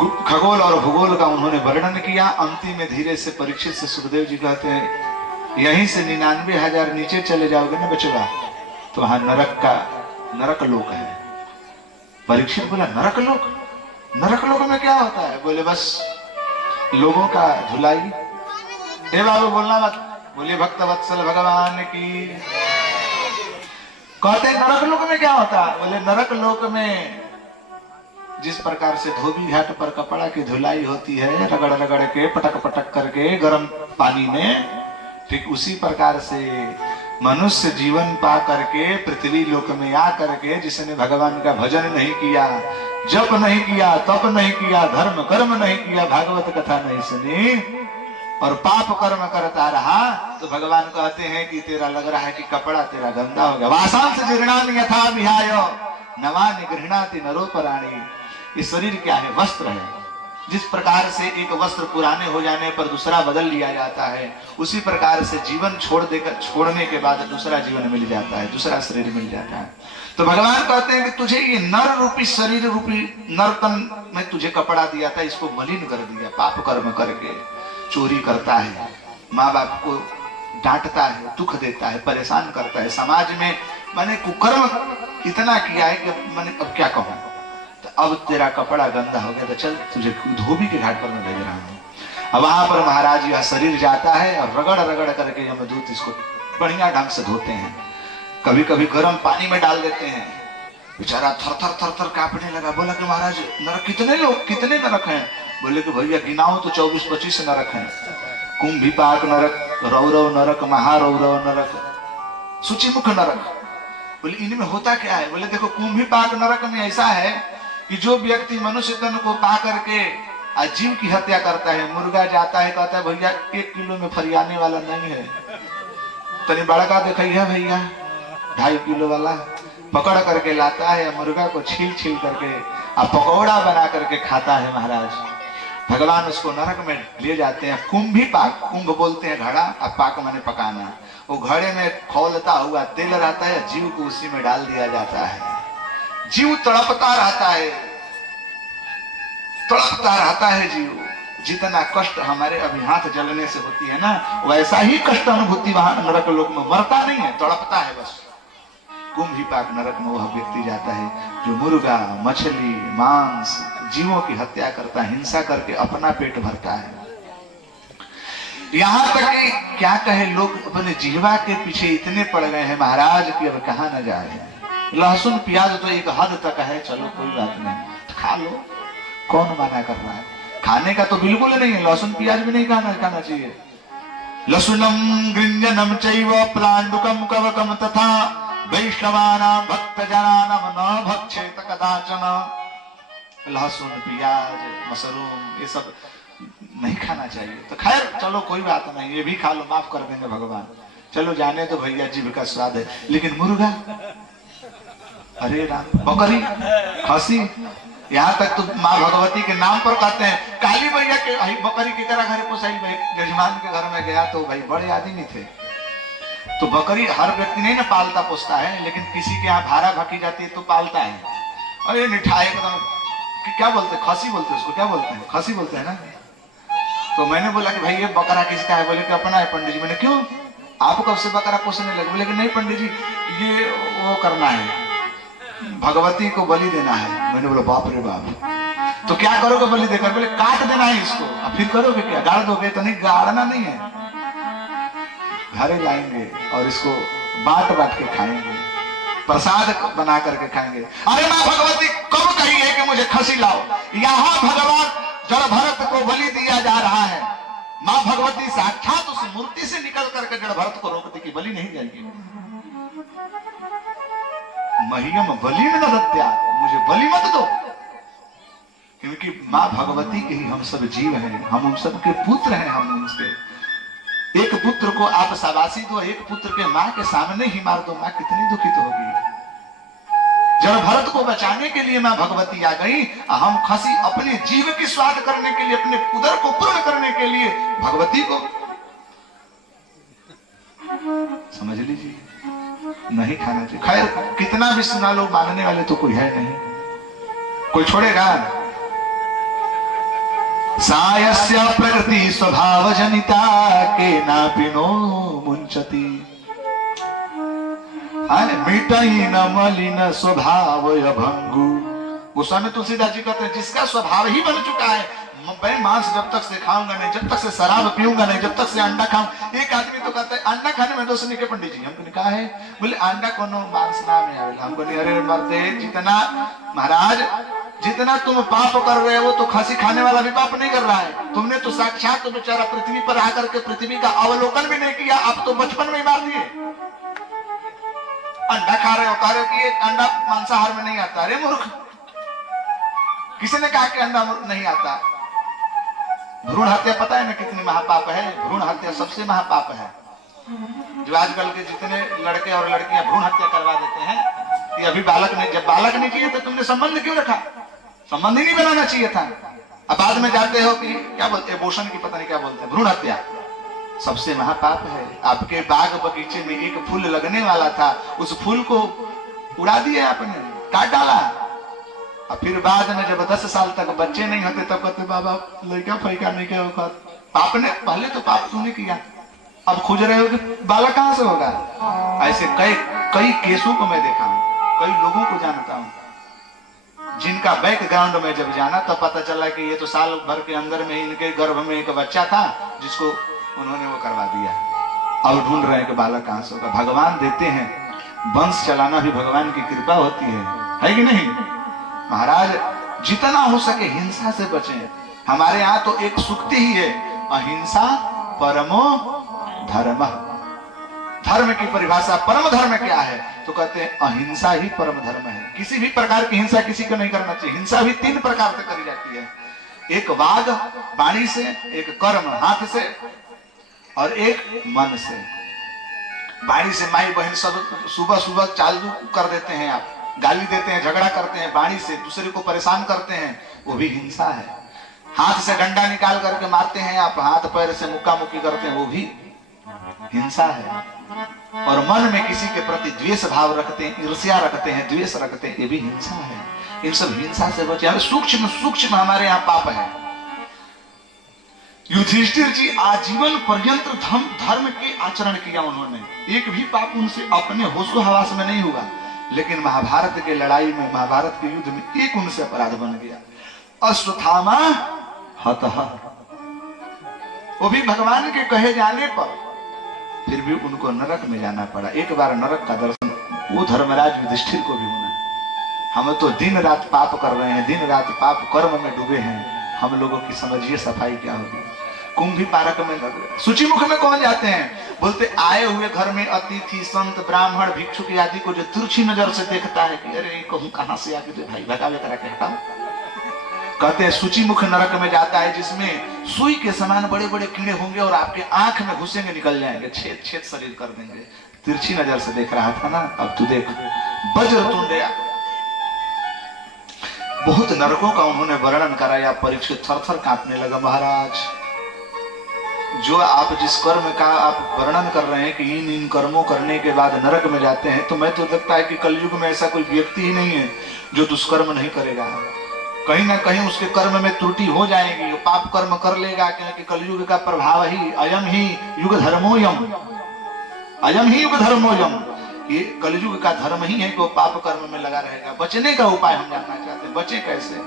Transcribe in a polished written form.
खगोल और भूगोल का उन्होंने वर्णन किया। अंतिम में धीरे से परीक्षित से सुखदेव जी कहते हैं यहीं से 99,000 नीचे चले जाओगे ना बचवा तो वहां नरक लोक है। परीक्षित बोला नरक लोक? नरक लोक में क्या होता है? बोले बस लोगों का धुलाई। हे बाबू बोलना मत। बोले भक्त वत्सल भगवान की। कहते नरक लोक में क्या होता है? बोले नरक लोक में जिस प्रकार से धोबी घाट पर कपड़ा की धुलाई होती है रगड़ रगड़ के पटक पटक करके गर्म पानी में, ठीक उसी प्रकार से मनुष्य जीवन पा करके पृथ्वी लोक में आ करके जिसने भगवान का भजन नहीं किया, जप नहीं किया, तप नहीं किया, धर्म कर्म नहीं किया, भागवत कथा नहीं सुनी और पाप कर्म करता रहा तो भगवान कहते हैं कि तेरा लग रहा है कि कपड़ा तेरा गंदा हो गया। वासांस जीर्णानि यथा विहायो नवानि गृह्णाति नरोपराणि। ये शरीर क्या है? वस्त्र है। जिस प्रकार से एक वस्त्र पुराने हो जाने पर दूसरा बदल लिया जाता है उसी प्रकार से जीवन छोड़ने के बाद दूसरा जीवन मिल जाता है, दूसरा शरीर मिल जाता है। तो भगवान कहते हैं कि तुझे ये नर रूपी शरीर रूपी नर्तन में तुझे कपड़ा दिया था, इसको मलिन कर दिया। पाप कर्म करके चोरी करता है, माँ बाप को डांटता है, दुख देता है, परेशान करता है, समाज में मैंने कुकर्म इतना किया है कि मैंने अब क्या कहूं। तो अब तेरा कपड़ा गंदा हो गया तो चल तुझे धोबी के घाट पर मैं भेज रहा हूँ। अब वहां पर महाराज यह शरीर जाता है और रगड़ रगड़ करके यमदूत इसको बढ़िया ढंग से धोते हैं। कभी कभी गर्म पानी में डाल देते हैं। बेचारा थर थर थर थर कांपने लगा। बोला कि महाराज नरक कितने नरक हैं? बोले कि भैया गिनाओ तो 24-25 नरक हैं। कुंभिपाक नरक, रौरव नरक, महारौरव नरक, सूचिमुख नरक। बोले इनमें होता क्या है? बोले देखो कुंभिपाक नरक में ऐसा है कि जो व्यक्ति मनुष्य तन को पा करके जीव की हत्या करता है, मुर्गा जाता है कहता है भैया 1 किलो में फरियाने वाला नहीं है, तनी बड़का देखिए भैया 2.5 किलो वाला, पकड़ करके लाता है, मुर्गा को छील छील करके पकौड़ा बना करके खाता है। महाराज भगवान उसको नरक में ले जाते हैं। कुंभिपाक, कुंभ बोलते हैं घड़ा और पाक माने पकाना। वो घड़े में खौलता हुआ तेल रहता है, जीव को उसी में डाल दिया जाता है। जीव तड़पता रहता है, तड़पता रहता है जीव। जितना कष्ट हमारे अभी हाथ जलने से होती है ना वैसा ही कष्ट अनुभूति वहां नरक लोक में। मरता नहीं है, तड़पता है बस। कुंभिपाक नरक में वह व्यक्ति जाता है जो मुर्गा, मछली, मांस, जीवों की हत्या करता है, हिंसा करके अपना पेट भरता है। यहाँ तक कि क्या कहे लोग अपने जीवा के पीछे इतने पड़ गए हैं महाराज कि अब कहाँ न जाए। लहसुन प्याज तो एक हद तक है, चलो कोई बात नहीं खा लो, कौन मना कर रहा है? खाने का तो बिल्कुल नहीं है, लहसुन प्याज भी नहीं खाना चाहिए। लसुनम गृञ्जनम चैव प्लांडुकम कवकम तथा वैष्णवानां भक्तजनानां न भक्षेत कदाचन। लहसुन प्याज मशरूम ये सब नहीं खाना चाहिए। तो खैर चलो कोई बात नहीं, ये भी खा लो, माफ कर देंगे भगवान, चलो जाने तो भैया जीव का स्वाद है। लेकिन मुर्गा, अरे राम, बकरी, खसी, यहाँ तक तो माँ भगवती के नाम पर कहते हैं काली भैया के बकरी के करा घर पोसाई। जजमान के घर में गया तो भाई बड़े आदमी थे, तो बकरी हर व्यक्ति नहीं ना पालता पोसता है, लेकिन किसी के यहाँ भाड़ा भकी जाती है तो पालता है। अरे निठाई एकदम, क्या बोलते हैं, खसी बोलते हैं उसको, क्या बोलते हैं, खसी बोलते हैं ना। तो मैंने बोला कि भाई ये बकरा किसका है? बोले कि अपना है पंडित जी। मैंने क्यों, आप कब से बकरा पोसने लगे? बोले कि नहीं पंडित जी ये वो करना है, भगवती को बलि देना है। मैंने बोला बाप रे बाप, तो क्या करोगे बलि देकर? बोले काट देना है इसको। अब फिर करोगे क्या? गाड़ दोगे? तो नहीं, गाड़ना नहीं है, घरे लाएंगे और इसको बांट बांट के खाएंगे, प्रसाद बना करके खाएंगे। अरे माँ भगवती कब कही है कि मुझे खसी लाओ? यहाँ भगवान जड़ भरत को बलि दिया जा रहा है। माँ भगवती साक्षात उस मूर्ति से निकल करके जड़ भरत को रोकती कि बलि नहीं जाएगी। मह्यम बलि न दत्या, मुझे बलि मत दो, क्योंकि माँ भगवती के ही हम सब जीव हैं, हम सबके पुत्र हैं। हम उनके एक पुत्र को आप शाबाशी दो, एक पुत्र के माँ के सामने ही मार दो, माँ कितनी दुखित होगी। जड़ भरत को बचाने के लिए माँ भगवती आ गई, हम खसी अपने जीव की स्वाद करने के लिए, अपने उदर को पूर्ण करने के लिए भगवती को, समझ लीजिए, नहीं खाना चाहिए। खैर कितना भी सुना लो, मानने वाले तो कोई है नहीं, कोई छोड़ेगा। सायस्य प्रकृति स्वभाव जनिता के नापिनो मुंचती मिटई न मलिन स्वभाव भंगु। गोस्वामी तुलसीदास जी कहते हैं जिसका स्वभाव ही बन चुका है, मैं मांस जब तक से खाऊंगा नहीं, जब तक से शराब पीऊंगा नहीं, जब तक से अंडा खाऊं। एक आदमी तो कहता है अंडा खाने में दोष नहीं के पंडित जी, हमको कहा है बोले अंडा कोनो मांस ना में आवेला। हमको नहीं, अरे मरते जितना महाराज जितना तुम पाप कर रहे हो तो खसी खाने वाला भी पाप नहीं कर रहा है। तुमने तो साक्षात तो बेचारा पृथ्वी पर आकर के पृथ्वी का अवलोकन भी नहीं किया, अब तो बचपन में मार दिए। अंडा खा रहे हो, कह रहे कि अंडा मांसाहार में नहीं आता। अरे मूर्ख, किसी ने कहा कि अंडा नहीं आता। भ्रूण हत्या पता है ना कितनी महापाप है? भ्रूण हत्या सबसे महापाप है। जो आजकल के जितने लड़के और लड़कियां भ्रूण हत्या करवा देते हैं कि अभी बालक नहीं, जब बालक नहीं चाहिए तो तुमने संबंध क्यों रखा? संबंध ही नहीं बनाना चाहिए था। अब बाद में जाते हो कि क्या बोलते हैं, एबॉर्शन की पता नहीं क्या बोलते हैं, भ्रूण हत्या सबसे महापाप है। आपके बाग बगीचे में एक फूल लगने वाला था, उस फूल को उड़ा दिया आपने, काट डाला। और फिर बाद में जब 10 साल तक बच्चे नहीं होते तब कहते बाबा लड़का फैका नहीं क्या होगा। पाप ने पहले तो पाप तूने किया, अब खोज रहे हो कि बालक कहां से होगा। ऐसे कई केसों को मैं देखा हूं, कई लोगों को जानता हूं जिनका बैकग्राउंड में जब जाना तब पता चला कि ये तो साल भर के अंदर में इनके गर्भ में एक बच्चा था जिसको उन्होंने वो करवा दिया। अब ढूंढ रहे हैं कि बालक कहां से होगा। भगवान देते हैं, वंश चलाना भी भगवान की कृपा होती है कि नहीं महाराज? जितना हो सके हिंसा से बचें। हमारे यहाँ तो एक सूक्ति ही है, अहिंसा परमो धर्म। धर्म की परिभाषा परम धर्म क्या है तो कहते हैं अहिंसा ही परम धर्म है। किसी भी प्रकार की हिंसा किसी को नहीं करना चाहिए। हिंसा भी 3 प्रकार से करी जाती है, एक वाग वाणी से, एक कर्म हाथ से, और एक मन से। वाणी से माई बहन सब सुबह सुबह चालू कर देते हैं, आप गाली देते हैं, झगड़ा करते हैं, वाणी से दूसरे को परेशान करते हैं, वो भी हिंसा है। हाथ से डंडा निकाल करके मारते हैं आप, हाथ पैर से मुक्का मुक्की करते हैं, वो भी हिंसा है। और मन में किसी के प्रति द्वेष भाव रखते हैं, ईर्ष्या रखते हैं, द्वेष रखते हैं, ये भी हिंसा है। इन सब हिंसा से बचे। सूक्ष्म सूक्ष्म हमारे यहाँ पाप है। युधिष्ठिर जी आजीवन पर्यंत धर्म के आचरण किया उन्होंने, एक भी पाप उनसे अपने होशो हवास में नहीं हुआ। लेकिन महाभारत के लड़ाई में, महाभारत के युद्ध में एक उनसे अपराध बन गया, अश्वत्थामा हतः। वो भी भगवान के कहे जाने पर, फिर भी उनको नरक में जाना पड़ा। एक बार नरक का दर्शन वो धर्मराज युधिष्ठिर को भी होना। हम तो दिन रात पाप कर रहे हैं, दिन रात पाप कर्म में डूबे हैं। हम लोगों की समझिए सफाई क्या होगी। कुंभी पारक में लगे, सूची मुख में कौन जाते हैं? बोलते आए हुए घर में अतिथि संत ब्राह्मण भिक्षुक आदि को जो तिरछी नजर से देखता है कि अरे कहूं कहां से आके तो भाई भगावे करा के हटाओ। कहते हैं सूची मुख नरक में जाता है जिसमें सुई के समान बड़े बड़े कीड़े होंगे और आपके आंख में घुसेंगे, निकल जाएंगे, छेद छेद शरीर कर देंगे। तिरछी नजर से देख रहा था ना, अब तू देख वज्र तुंडया। बहुत नरकों का उन्होंने वर्णन कराया। परीक्षित थर थर कांपने लगा। महाराज जो आप जिस कर्म का आप वर्णन कर रहे हैं कि इन कर्मों करने के बाद नरक में जाते हैं, तो मैं तो लगता है कि कलयुग में ऐसा कोई व्यक्ति ही नहीं है जो दुष्कर्म नहीं करेगा। कहीं ना कहीं उसके कर्म में त्रुटि हो जाएगी, पाप कर्म कर लेगा, क्योंकि कलयुग का प्रभाव ही अयम ही युग धर्मोयम, अयम ही युग धर्मोयम। ये कलयुग का धर्म ही है कि वो पाप कर्म में लगा रहेगा। बचने का उपाय हम जानना चाहते हैं, बचे कैसे?